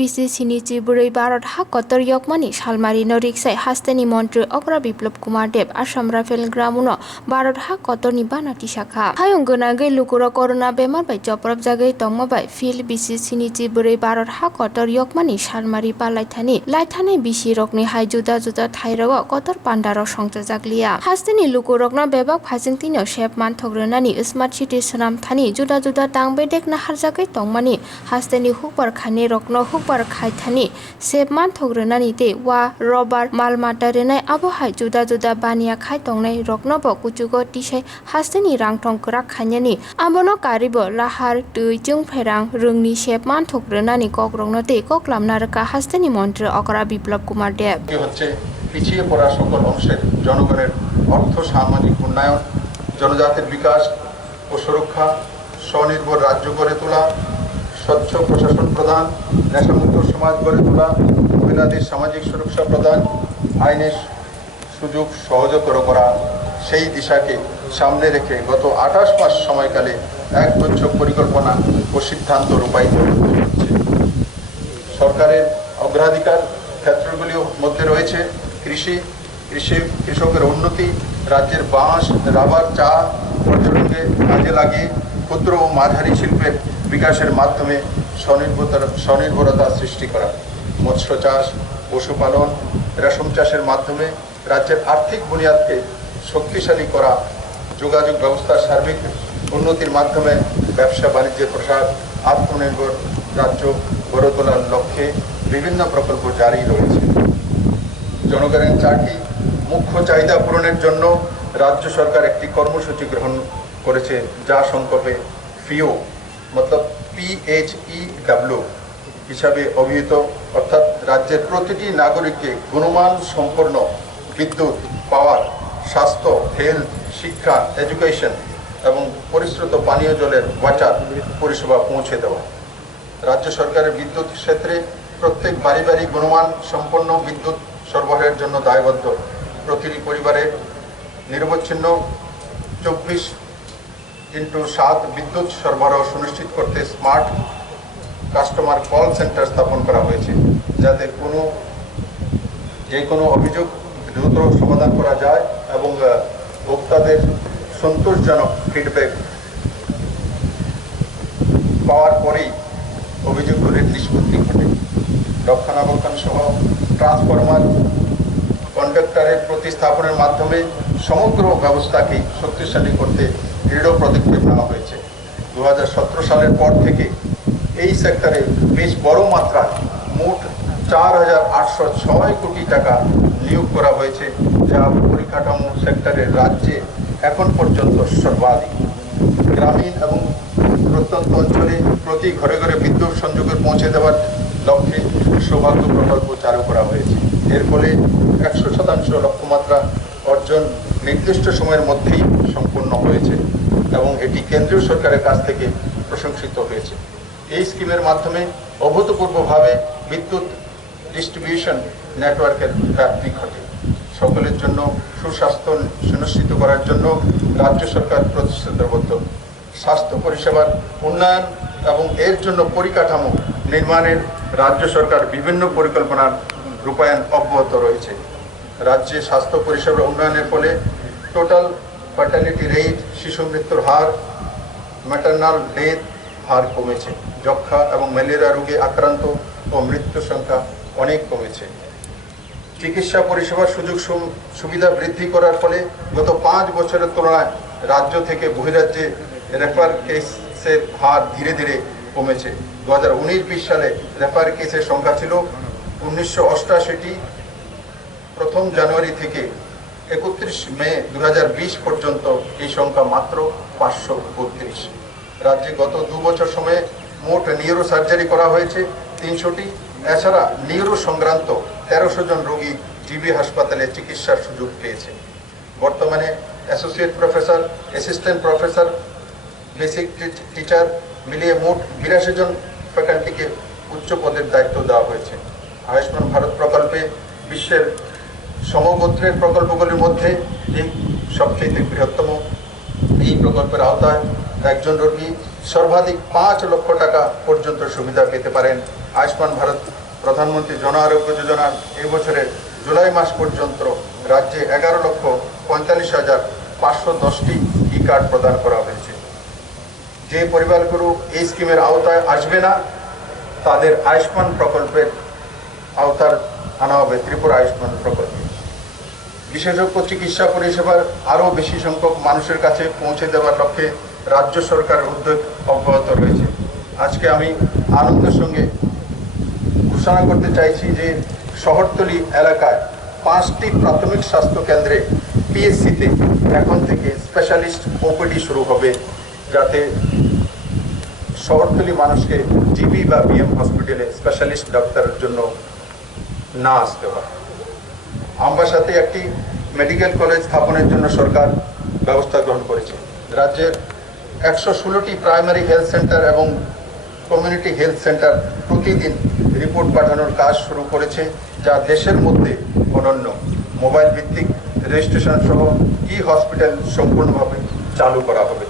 bisi Snichibrwi Bharat Haktor Yokmani Salmari no riksai hasteni Montri Okra Biplop Kumar Deb Assam Rifle Gramuno Bharat Haktor ni banati shakha hayung gonagai lukuro corona bemar bai joprab jagai tongma bai fil bisi Snichibrwi Bharat Haktor Yokmani Salmari palaithani laithani bisi rokni hai juda juda thairago kotor Pandao Songchajak liya hasteni lukurokna bebak phajingtino shep manthogrenani smart city sanam thani juda juda tangbe dekna harjagai tongmani hasteni hukbar khani rokno hukbar khaithani shep manthogrenani te wa robar malmata renai abohai juda juda bania khai tongnai rokno bo kuchugo tisai hasteni rangthong krak khanyani abono karibo lahar tui jungphairang rungni shep manthogrenani kokrokno te koklamna raka hasteni Montri Okra Biplop Kumar Deb পিছিয়ে পড়া সকল অংশের জনগণের অর্থ সামাজিক উন্নয়ন জনজাতির বিকাশ ও সুরক্ষা স্বনির্ভর রাজ্য গড়ে তোলা স্বচ্ছ প্রশাসন প্রদান নেশামুক্ত সমাজ গড়ে তোলা মহিলাদের সামাজিক সুরক্ষা প্রদান আইনের সুযোগ সহজতর করা সেই দিশাকে সামনে রেখে গত 28 মাস সময়কালে একগুচ্ছ পরিকল্পনা ও সিদ্ধান্ত রূপায়িত হচ্ছে সরকারের অগ্রাধিকার ক্ষেত্রগুলির মধ্যে রয়েছে কৃষকের উন্নতি রাজ্যের বাঁশ রাবার চা পর্যটনকে কাজে লাগিয়ে ক্ষুদ্র ও মাঝারি শিল্পের বিকাশের মাধ্যমে স্বনির্ভরতা সৃষ্টি করা মৎস্য চাষ পশুপালন রেশম চাষের মাধ্যমে রাজ্যের আর্থিক বুনিয়াদকে শক্তিশালী করা যোগাযোগ ব্যবস্থার সার্বিক উন্নতির মাধ্যমে ব্যবসা বাণিজ্যের প্রসার আত্মনির্ভর রাজ্য গড়ে তোলার লক্ষ্যে বিভিন্ন প্রকল্প জারি রয়েছে জনগণের চারটি মুখ্য চাহিদা পূরণের জন্য রাজ্য সরকার একটি কর্মসূচি গ্রহণ করেছে যা সংক্ষেপে ফিও মতলব PHEW হিসাবে অভিহিত অর্থাৎ রাজ্যের প্রতিটি নাগরিককে গুণমান সম্পন্ন বিদ্যুৎ পাওয়ার স্বাস্থ্য হেলথ শিক্ষা এডুকেশন এবং পরিশ্রুত পানীয় জলের ওয়াটার পরিষেবা পৌঁছে দেওয়া রাজ্য সরকারের বিদ্যুৎ ক্ষেত্রে প্রত্যেক বাড়ি বাড়ি গুণমান সম্পন্ন বিদ্যুৎ সরবরাহের জন্য দায়বদ্ধ প্রতিটি পরিবারে নিরবচ্ছিন্ন 24x7 বিদ্যুৎ সরবরাহ সুনিশ্চিত করতে স্মার্ট কাস্টমার কল সেন্টার স্থাপন করা হয়েছে যাতে যে কোনো অভিযোগ দ্রুত সমাধান করা যায় এবং ভোক্তাদের সন্তোষজনক ফিডব্যাক পাওয়ার পরেই অভিযোগগুলির নিষ্পত্তি ঘটে রক্ষণাবেক্ষণ সহ ট্রান্সফরমার কন্ডাক্টরের প্রতিস্থাপনের মাধ্যমে সমগ্র ব্যবস্থাকে শক্তিশালী করতে দৃঢ় পদক্ষেপ নেওয়া হয়েছে 2017 সালের পর থেকে এই সেক্টরে বেশ বড় মাত্রায় মোট 4,806 কোটি টাকা নিয়োগ করা হয়েছে যা পরিকাঠামো সেক্টরের রাজ্যে এখন পর্যন্ত সর্বাধিক গ্রামীণ এবং প্রত্যন্ত অঞ্চলে প্রতি ঘরে ঘরে বিদ্যুৎ সংযোগে পৌঁছে দেওয়ার লক্ষ্যে সৌভাগ্য প্রকল্প চালু করা হয়েছে এর ফলে 100% লক্ষ্যমাত্রা অর্জন নির্দিষ্ট সময়ের মধ্যেই সম্পূর্ণ হয়েছে এবং এটি কেন্দ্রীয় সরকারের কাছ থেকে প্রশংসিত হয়েছে এই স্কিমের মাধ্যমে অভূতপূর্বভাবে বিদ্যুৎ ডিস্ট্রিবিউশন নেটওয়ার্কের ব্যাপ্তি ঘটে সকলের জন্য সুস্বাস্থ্য সুনিশ্চিত করার জন্য রাজ্য সরকার প্রতিশ্রুতিবদ্ধ স্বাস্থ্য পরিষেবার উন্নয়ন এবং এর জন্য পরিকাঠামো নির্মাণের রাজ্য সরকার বিভিন্ন পরিকল্পনার রূপায়ণ অব্যাহত রয়েছে রাজ্যে স্বাস্থ্য পরিষেবার উন্নয়নের ফলে টোটাল ফার্টিলিটি রেট শিশু মৃত্যুর হার ম্যাটারনাল ডেথ হার কমেছে যক্ষা এবং ম্যালেরিয়া রোগে আক্রান্ত ও মৃত্যুর সংখ্যা অনেক কমেছে চিকিৎসা পরিষেবার সুযোগ সুবিধা বৃদ্ধি করার ফলে গত 5 বছরের তুলনায় রাজ্য থেকে বহিরাজ্যে রেফার কেসের হার ধীরে ধীরে কমেছে 2019-20 সালে রেফার কেসের সংখ্যা ছিল 1988টি প্রথম জানুয়ারি থেকে 31 মে 2020 পর্যন্ত এই সংখ্যা মাত্র 532 রাজ্যে গত 2 বছর সময়ে মোট নিউরো সার্জারি করা হয়েছে 300টি এছাড়া নিউরো সংক্রান্ত 1300 জন রোগী জিবি হাসপাতালে চিকিৎসার সুযোগ পেয়েছে বর্তমানে associate professor assistant professor basic teacher মিলিয়ে মোট 82 জন ফ্যাকাল্টিকে উচ্চ পদের দায়িত্ব দেওয়া হয়েছে আয়ুষ্মান ভারত প্রকল্পে বিশ্বের সমগোত্রের প্রকল্পগুলির মধ্যে এই সবচেয়ে বৃহত্তম এই প্রকল্পের আওতায় একজন রোগী সর্বাধিক 5 লক্ষ টাকা পর্যন্ত সুবিধা পেতে পারেন। আয়ুষ্মান ভারত প্রধানমন্ত্রী জন আরোগ্য যোজনার এই বছরের জুলাই মাস পর্যন্ত রাজ্যে 11,45,510টি ই কার্ড প্রদান করা হয়েছে। যে পরিবারগুলো এই স্কিমের আওতায় আসবে না তাদের আয়ুষ্মান প্রকল্পের আওতার আনা হবে ত্রিপুরা আয়ুষ্মান প্রকল্পে। বিশেষজ্ঞ চিকিৎসা পরিষেবার আরও বেশি সংখ্যক মানুষের কাছে পৌঁছে দেওয়ার লক্ষ্যে রাজ্য সরকারের উদ্যোগ অব্যাহত রয়েছে। আজকে আমি আনন্দের সঙ্গে ঘোষণা করতে চাইছি যে শহরতলি এলাকায় 5টি প্রাথমিক স্বাস্থ্য কেন্দ্রে পিএসসিতে এখন থেকে স্পেশালিস্ট ওপিডি শুরু হবে, যাতে শহরতলি মানুষকে জিবি বা বিএম হসপিটালে স্পেশালিস্ট ডাক্তারের জন্য না আসতে হয়। আমবাসাতে একটি মেডিকেল কলেজ স্থাপনের জন্য সরকার ব্যবস্থা গ্রহণ করেছে। রাজ্যের 116টি প্রাইমারি হেলথ সেন্টার এবং কমিউনিটি হেলথ সেন্টার প্রতিদিন রিপোর্ট পাঠানোর কাজ শুরু করেছে, যা দেশের মধ্যে অনন্য। মোবাইল ভিত্তিক রেজিস্ট্রেশন সহ ই হসপিটাল সম্পূর্ণভাবে চালু করা হবে।